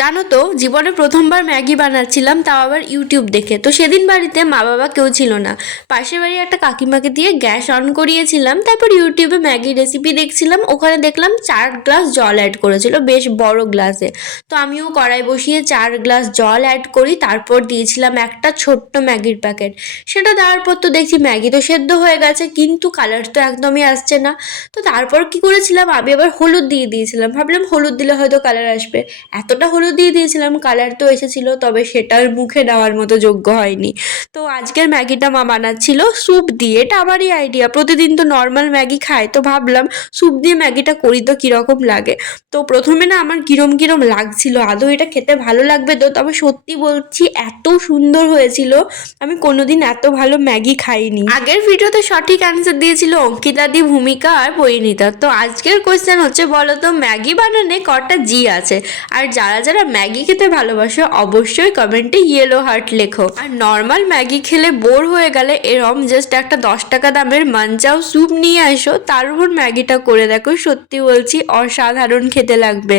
জানো তো, জীবনে প্রথমবার ম্যাগি বানাচ্ছিলাম, তাও আবার ইউটিউব দেখে। তো সেদিন বাড়িতে মা বাবা কেউ ছিল না। পাশের বাড়ি একটা কাকিমাকে দিয়ে গ্যাস অন করিয়েছিলাম, তারপর ইউটিউবে ম্যাগি রেসিপি দেখছিলাম। ওখানে দেখলাম 4 গ্লাস জল অ্যাড করেছিল, বেশ বড় গ্লাসে। তো আমিও কড়াই বসিয়ে 4 গ্লাস জল অ্যাড করি, তারপর দিয়েছিলাম একটা ছোট্ট ম্যাগির প্যাকেট। সেটা দেওয়ার পর তো দেখছি ম্যাগি তো সেদ্ধ হয়ে গেছে, কিন্তু কালার তো একদমই আসছে না। তো তারপর কি করেছিলাম, আমি আবার হলুদ দিয়ে দিয়েছিলাম, ভাবলাম হলুদ দিলে হয়তো কালার আসবে। এতটা হলুদ দিয়ে দিয়েছিলাম, কালার তো এসেছিল, তবে সেটার মুখে দেওয়ার মতো যোগ্য হয়নি। তো আজকের ম্যাগিটা মা বানাচ্ছিল স্যুপ দিয়ে। এটা আমারই আইডিয়া, প্রতিদিন তো নর্মাল ম্যাগি খাই, তো ভাবলাম স্যুপ দিয়ে ম্যাগিটা করি তো কীরকম লাগে। তো প্রথমে না আমার কিরম কিরম লাগছিল, আদৌ এটা খেতে ভালো লাগবে তো? তবে সত্যি বলছি এত সুন্দর হয়েছিল, আমি কোনোদিন এত ভালো ম্যাগি খাইনি। আগের ভিডিওতে সঠিক অ্যান্সার দিয়েছিল অঙ্কিতাদি, ভূমিকা আর পরিণীতা। তো আজকের কোয়েশ্চেন হচ্ছে, বলো তো ম্যাগি বানানে কটা জি আছে? আর যারা যারা ম্যাগি খেতে ভালোবাসো অবশ্যই কমেন্টে ইয়েলো হার্ট লেখো। আর নর্মাল ম্যাগি খেলে বোর হয়ে গেলে এরম জাস্ট একটা 10 টাকা দামের মানচাও স্যুপ নিয়ে আসো, তার উপর ম্যাগিটা করে দেখো, সত্যি বলছি অসাধারণ খেতে লাগবে।